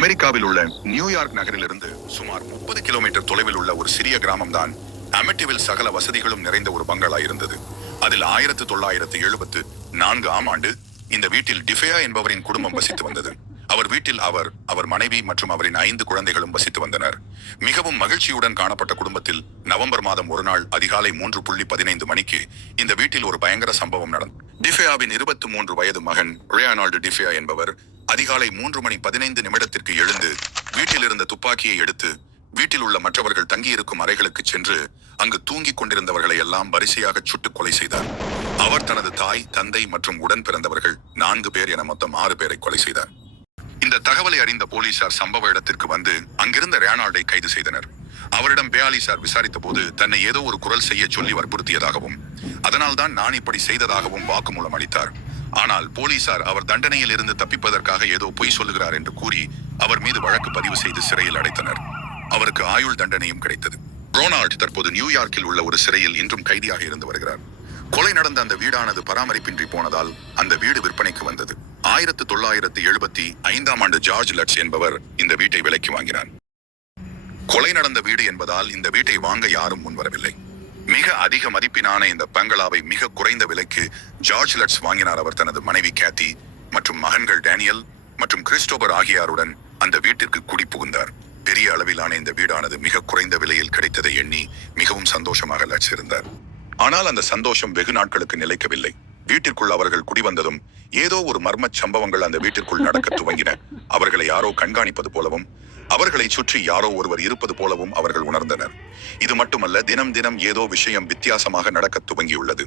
அமெரிக்காவில் உள்ள நியூயார்க் நகரிலிருந்து சுமார் முப்பது கிலோமீட்டர் தொலைவில் உள்ள ஒரு சிறிய கிராமம்தான் அமெட்டிவில் சகல வசதிகளும் நிறைந்த ஒரு பங்களா இருந்தது. அதில் ஆயிரத்து தொள்ளாயிரத்து எழுபத்து நான்கு ஆம் ஆண்டு இந்த வீட்டில் டிஃபேயா என்பவரின் குடும்பம் வசித்து வந்தது. அவர் வீட்டில் அவர் அவர் மனைவி மற்றும் அவரின் ஐந்து குழந்தைகளும் வசித்து வந்தனர். மிகவும் மகிழ்ச்சியுடன் காணப்பட்ட குடும்பத்தில் நவம்பர் மாதம் ஒரு நாள் அதிகாலை மூன்று புள்ளி பதினைந்து மணிக்கு இந்த வீட்டில் ஒரு பயங்கர சம்பவம் நடந்தது டிஃபேயாவின் இருபத்தி மூன்று வயது மகன் ரேயானால்டு டிஃபேயா என்பவர் அதிகாலை மூன்று மணி பதினைந்து நிமிடத்திற்கு எழுந்து வீட்டில் இருந்த துப்பாக்கியை எடுத்து வீட்டில் உள்ள மற்றவர்கள் தங்கியிருக்கும் அறைகளுக்கு சென்று அங்கு தூங்கிக் கொண்டிருந்தவர்களை எல்லாம் வரிசையாக சுட்டுக் கொலை செய்தார். அவர் தனது தாய் தந்தை மற்றும் உடன் பிறந்தவர்கள் நான்கு பேர் என மொத்தம் ஆறு பேரை கொலை செய்தார். இந்த தகவலை அறிந்த போலீசார் சம்பவ இடத்திற்கு வந்து அங்கிருந்த ரேனால்டை கைது செய்தனர். அவரிடம் பேயாலிசார் விசாரித்த போது தன்னை ஏதோ ஒரு குரல் செய்ய சொல்லி வற்புறுத்தியதாகவும் அதனால்தான் நான் இப்படி செய்ததாகவும் வாக்குமூலம் அளித்தார். ஆனால் போலீசார் அவர் தண்டனையில் இருந்து தப்பிப்பதற்காக ஏதோ பொய் சொல்லுகிறார் என்று கூறி அவர் மீது வழக்கு பதிவு செய்து சிறையில் அடைத்தனர். அவருக்கு ஆயுள் தண்டனையும் கிடைத்தது. ரொனால்ட் தற்போது நியூயார்க்கில் உள்ள ஒரு சிறையில் இன்றும் கைதியாக இருந்து வருகிறார். கொலை நடந்த அந்த வீடானது பராமரிப்பின்றி போனதால் அந்த வீடு விற்பனைக்கு வந்தது. ஆயிரத்து தொள்ளாயிரத்து எழுபத்தி ஐந்தாம் ஆண்டு ஜார்ஜ் லட்ஸ் என்பவர் இந்த வீட்டை விலைக்கு வாங்கினார். கொலை நடந்த வீடு என்பதால் இந்த வீட்டை வாங்க யாரும் முன்வரவில்லை. மிக அதிக மதிப்பினான இந்த பங்களாவை மிக குறைந்த விலைக்கு ஜார்ஜ் லட்ஸ் வாங்கினார் அவர் தனது மனைவி கேத்தி மற்றும் மகன்கள் டேனியல் மற்றும் கிறிஸ்டோபர் ஆகியாருடன் அந்த வீட்டிற்கு குடி புகுந்தார் பெரிய அளவிலான இந்த வீடானது மிக குறைந்த விலையில் கிடைத்ததை எண்ணி மிகவும் சந்தோஷமாக லட்ஸ் இருந்தார். ஆனால் அந்த சந்தோஷம் வெகு நாட்களுக்கு நிலைக்கவில்லை. வீட்டிற்குள் அவர்கள் குடிவந்ததும் ஏதோ ஒரு மர்மச் சம்பவங்கள் அந்த வீட்டிற்குள் நடக்க துவங்கின. அவர்களை யாரோ கண்காணிப்பது போலவும் அவர்களை சுற்றி யாரோ ஒருவர் இருப்பது போலவும் அவர்கள் உணர்ந்தனர். இது மட்டுமல்ல தினம் தினம் ஏதோ விஷயம் வித்தியாசமாக நடக்க துவங்கியுள்ளது.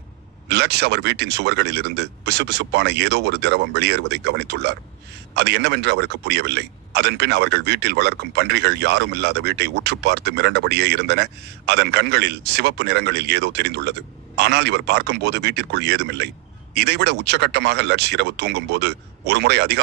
லட்ஸ் அவர் வீட்டின் சுவர்களில் இருந்து பிசுபிசுப்பான ஏதோ ஒரு திரவம் வெளியேறுவதை கவனித்துள்ளார். அது என்னவென்று அவருக்கு புரியவில்லை. அதன்பின் அவர்கள் வீட்டில் வளர்க்கும் பன்றிகள் யாரும் இல்லாத வீட்டை உற்று பார்த்து மிரண்டபடியே இருந்தன. அதன் கண்களில் சிவப்பு நிறங்களில் ஏதோ தெரிந்துள்ளது. ஆனால் இவர் பார்க்கும்போது வீட்டிற்குள் ஏதுமில்லை. இதைவிட உச்சகட்டமாக லட்ச் இரவு தூங்கும்போது ஒருமுறை அதிகாலை